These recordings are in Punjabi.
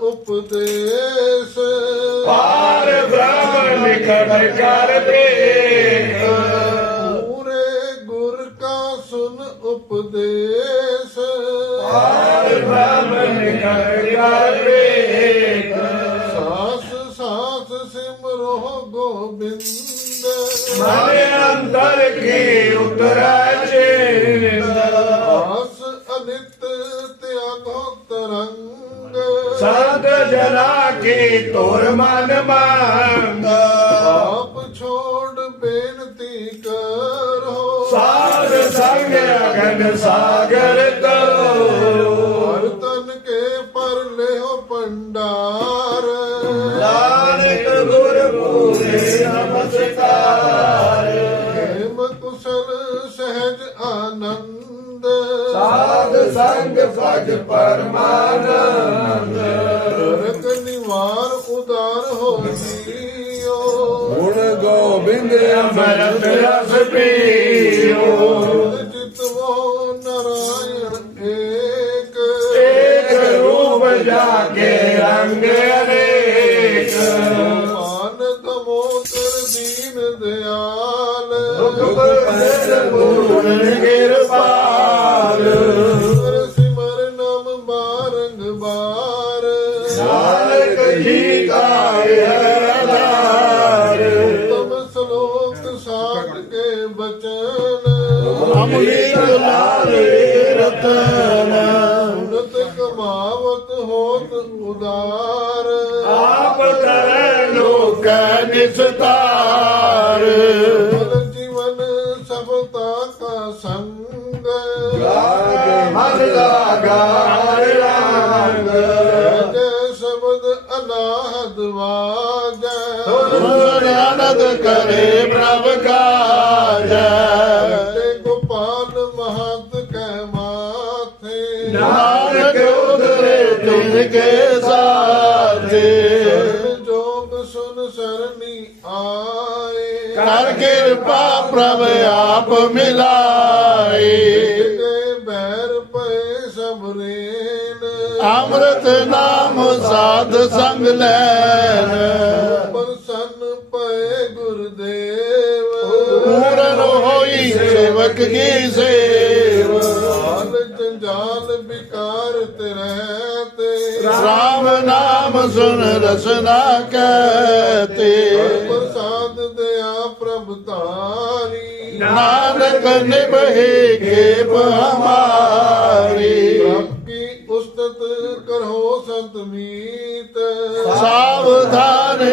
ਉਪਦੇਸ਼। ਪਾਰ ਬ੍ਰਹਮ ਨਿਕਟ ਕਰ ਦੇਖ। ਪੂਰੇ ਗੁਰ ਕਾ ਸੁਨ ਉਪਦੇਸ਼। ਪਾਰ ਬ੍ਰਹਮ ਅੰਦਰ ਕੀ ਉਤਰੈ ਚੇਤ ਆਸ ਅਨਿਤ ਤਿਆਗੋ ਤਰੰਗ ਸੰਤ ਜਨਾ ਕੀ ਤੁਰ ਮਨ ਮੰਗ ਆਪ ਛੋੜ ਬੇਨਤੀ ਕਰੋ। ਸਾਧ ਸੰਗ ਅਗਨ ਸਾਗਰ ਭਜ ਪਰਮਾਨੰਦ। ਰਤ ਨਿਵਾਰ ਉਦਾਰ ਹੋਈਓ। ਗੁਣ ਗੋਬਿੰਦ ਅੰਮ੍ਰਿਤ ਰਸ ਪੀਓ। ਚਿਤਵੋ ਨਰਾਇਣ ਏਕ। ਏਕ ਰੂਪ ਜਾ ਕੇ ਰੰਗ ਅਨੇਕ। ਮਾਨ ਦਮੋਦਰ ਦੀਨ ਦਿਆਲ। ਦੁਖ ਪੈਰ ਗੁਣ ਕਿਰਪਾਲ ਉਨਤ ਕਮਾਵਤ ਹੋਤ ਉਦਾਰ। ਆਪ ਕਰੈ ਲੋਕ ਨਿਸਤਾਰ। ਮਨ ਜੀਵਨ ਸਫਲਤਾ ਕਾ ਸੰਗ। ਮਨ ਲਾਗਾ ਰੰਗ ਜੈ ਸ਼ਬਦ ਅਨਾਹਦ ਵਾਜੈ। ਆਨੰਦ ਕਰੇ ਪ੍ਰਭ ਕਾਜੈ। ਕੇ ਸ਼ਰਨ ਜੋਗ ਸੁਨ ਸਰਨੀ ਆਏ। ਕਰ ਕਿਰਪਾ ਪ੍ਰਭ ਆਪ ਮਿਲਾਏ। ਤੇ ਬੈਰ ਪਏ ਸਬਰੇਨ ਅੰਮ੍ਰਿਤ ਨਾਮ ਸਾਧ ਸੰਗ ਲੈਨ ਪ੍ਰਸੰਨ ਪਏ ਗੁਰਦੇਵ। ਪੂਰਨ ਹੋਈ ਸੇਵਕ ਕੀ ਸੇਵ। ਨਾਮ ਸੁਨ ਰਸਨਾ ਕਹਤੇ। ਪ੍ਰਸਾਦ ਦਿਆ ਪ੍ਰਭ ਧਾਰੀ। ਨਾਨਕ ਨਿਭੇ ਖੇਪ ਹਮਾਰੀ। ਪ੍ਰਭ ਕੀ ਉਸਤਤ ਕਰੋ ਸੰਤ ਮੀਤ। ਸਾਵਧਾਨ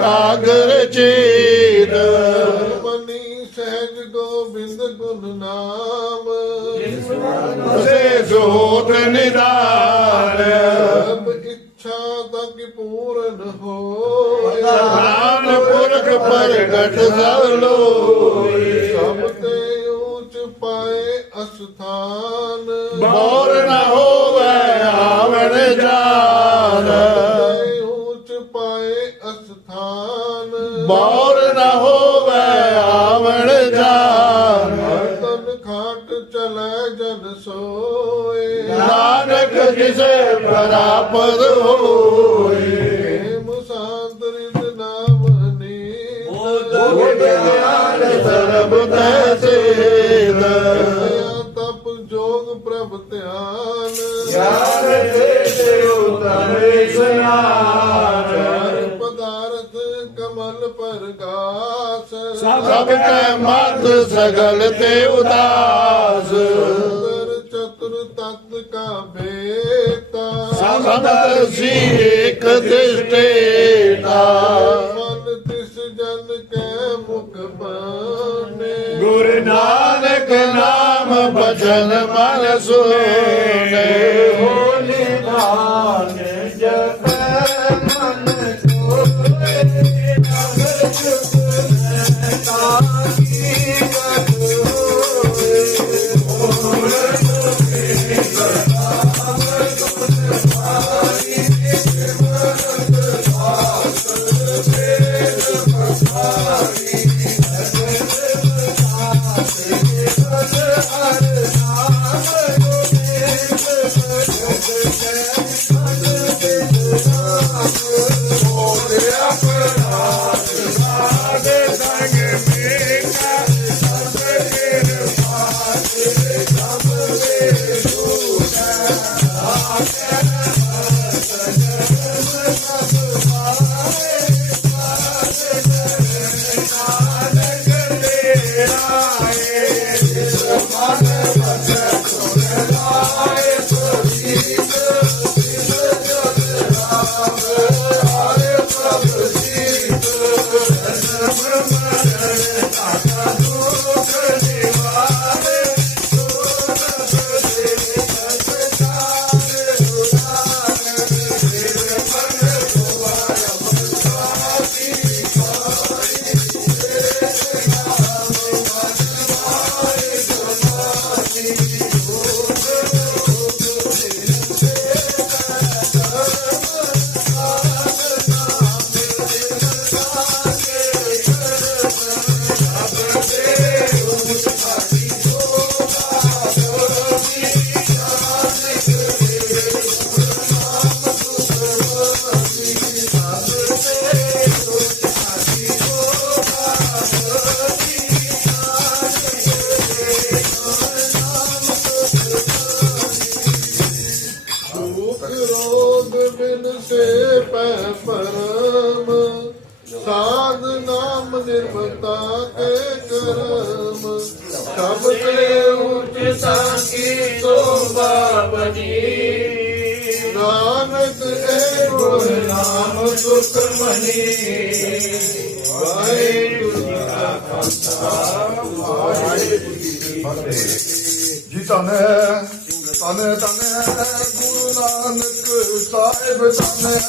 ਕਾਗਰ ਚੇਤ। ਮਨੀ ਸਹਿਜ ਗੋਬਿੰਦ ਗੁਣ ਨਾਮ। ਸੇ ਜੋਤ ਨਿਦਾਨ। ਹੋਏ। ਪੁਰਖ ਪ੍ਰਗਟ ਸਭ ਲੋਈ ਸਭ ਤੇ ਉੱਚ ਪਾਏ ਅਸਥਾਨ। ਬੋਰ ਨ ਹੋਵੇ ਆਵਣ ਜਾਨ। ਉੱਚ ਪਾਏ ਅਸਥਾਨ। ਬੋਰ ਨ ਹੋਵੇ ਆਵਣ ਜਾਨ। ਤਨ ਖਾਟ ਚਲੇ ਜਨ ਸੋਏ। ਨਾਨਕ ਜਿਸੇ ਪ੍ਰਾਪਤ ਹੋਈ ਸਰਬ ਤੈ ਤਪ ਜੋਗ ਪ੍ਰਭ ਧਿਆਨ ਗਿਆਨ ਤੇ ਉਤਮ ਇਸਨਾਨ ਚਾਰ ਪਦਾਰਥ ਕਮਲ ਪਰਗਾਸ ਸਭ ਕੈ ਮਤ ਸਗਲ ਤੇ ਉਦਾਸ ਚਤੁਰ ਤਤ ਕਾ ਬੇਤਾ ਸਮਤ ਸੀ ਇੱਕ ਦ੍ਰਿਸ਼ਟੇਤਾ ਨਾਮ ਬਚਨ ਮਨ ਸੁਨੇ Yeah. ਬਿਨ ਸੇ ਪੈ ਪਰਮ, ਸਾਧ ਨਾਮ ਨਿਰਮਤਾ ਕੇ ਕਰਮ। ਸਭ ਤੇ ਉੱਚ ਸਾਖੀ ਸੋਭਾ ਬਣੀ ਨਾਨਕ ਏ ਗੁਰ ਨਾਮ ਸੁਖ ਮਨੀ। ਵਾਹਿਗੁਰੂ ਜੀ ਕਾ ਜੀ ਧੰਨ ਹੈ ਧੰਨ ਧੰਨ ਹੈ ਗੁਰੂ ਨਾਨਕ طيب تمام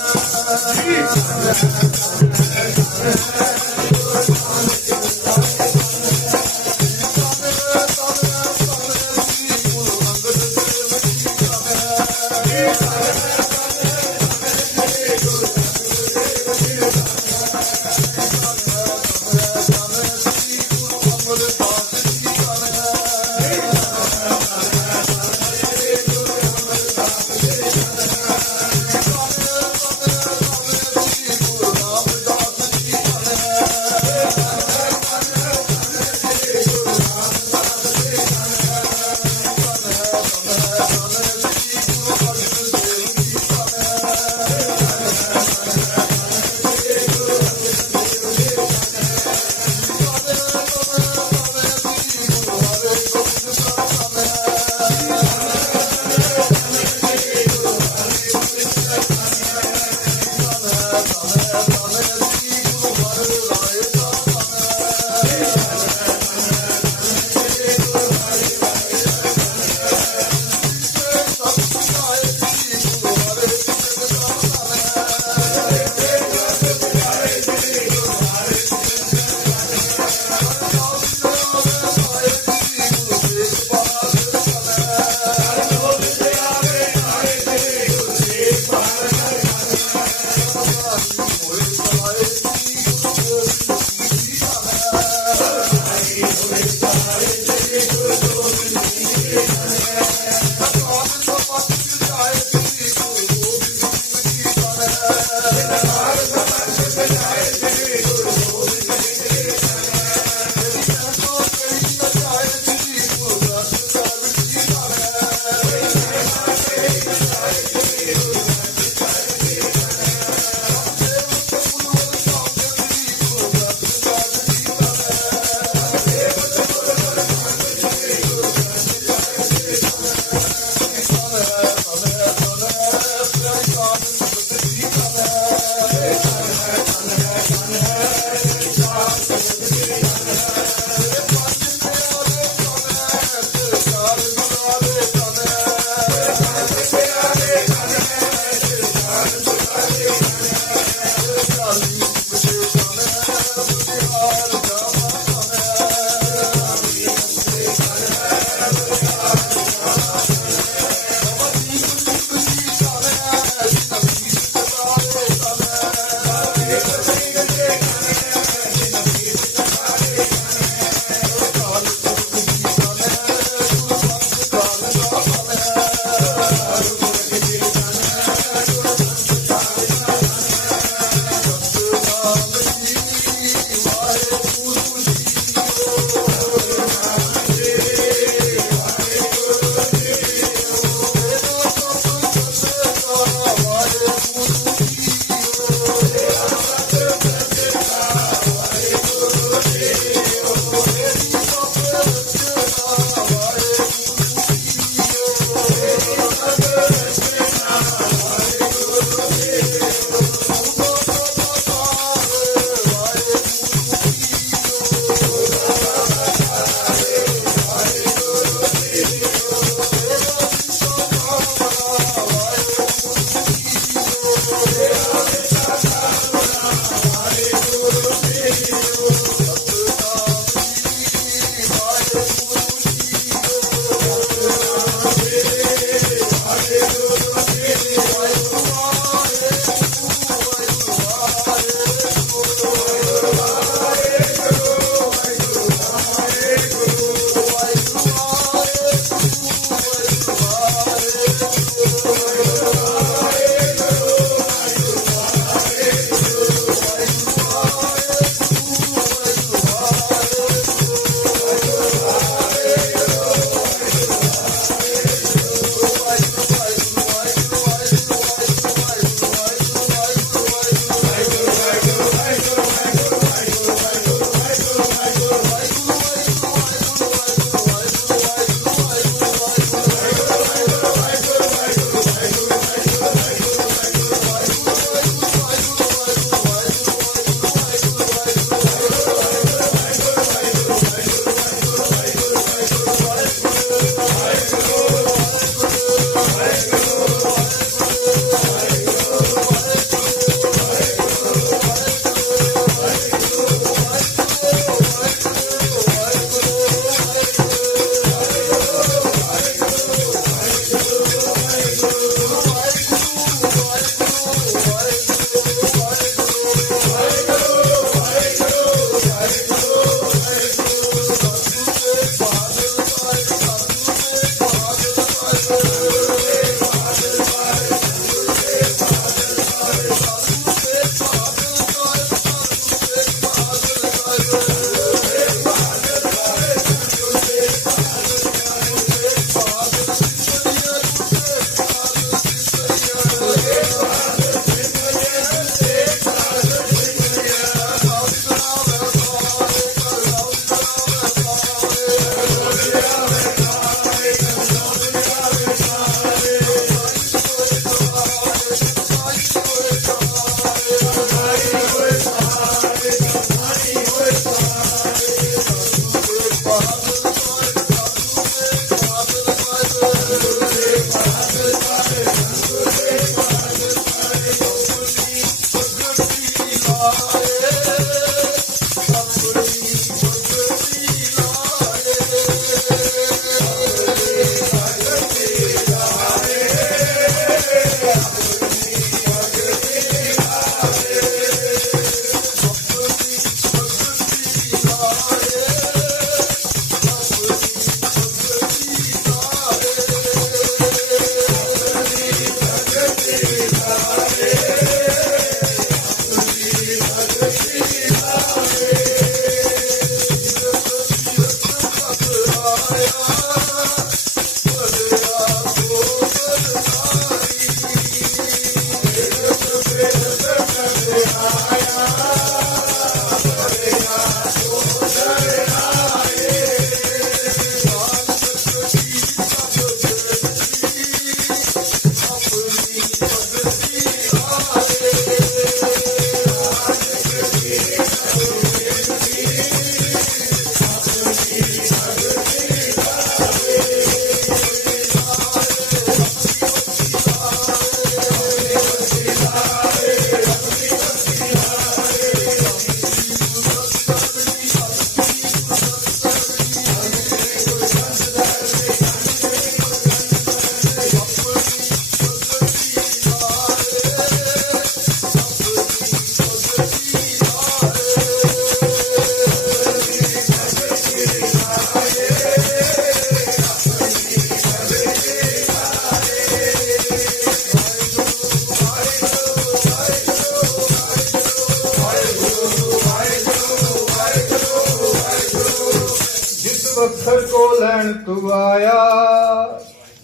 ਕੋ ਲੈਣ ਤੂੰ ਆਇਆ।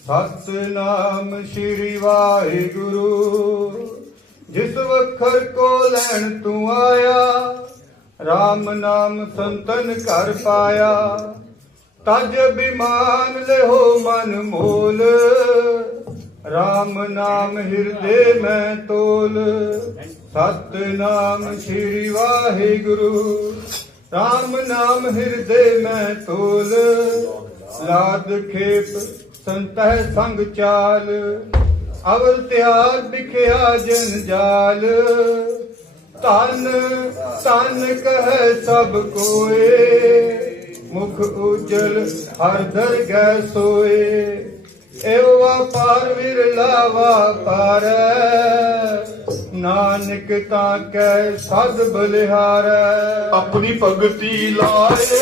ਸਤਨਾਮ ਸ਼੍ਰੀ ਵਾਹਿਗੁਰੂ। ਜਿਸ ਵਖਰ ਕੋ ਲੈਣ ਤੂੰ ਆਇਆ RAM ਨਾਮ ਸੰਤਨ ਕਰ ਪਾਇਆ। ਤਜ ਬਿਮਾਨ ਲਿਹੋ ਮਨ ਮੋਲ। RAM ਨਾਮ ਹਿਰਦੇ ਮੈਂ ਤੋਲ। ਸਤਨਾਮ ਸ਼੍ਰੀ ਵਾਹਿਗੁਰੂ। RAM ਨਾਮ ਹਿਰਦੇ ਮੈਂ ਤੋਲ। ਲਾਦ ਖੇਪ ਸੰਤਹਿ ਸੰਗ ਚਾਲ। ਅਵਲ ਤਿਆਰ ਵਿਖਿਆ ਜਨ ਜਾਲ। ਤਨ ਤਨ ਕਹੈ ਸਭ ਕੋਏ। ਮੁਖ ਉਜਲ ਹਰ ਦਰ ਗੈ ਸੋਏ। ਏਵਾ ਪਾਰ ਵਿਰਲਾ ਵਾਪਾਰ ਨਾਨਕ ਤਾਂ ਕੈ ਸਦ ਬਲਿਹਾਰੈ। ਆਪਣੀ ਭਗਤੀ ਲਾਏ।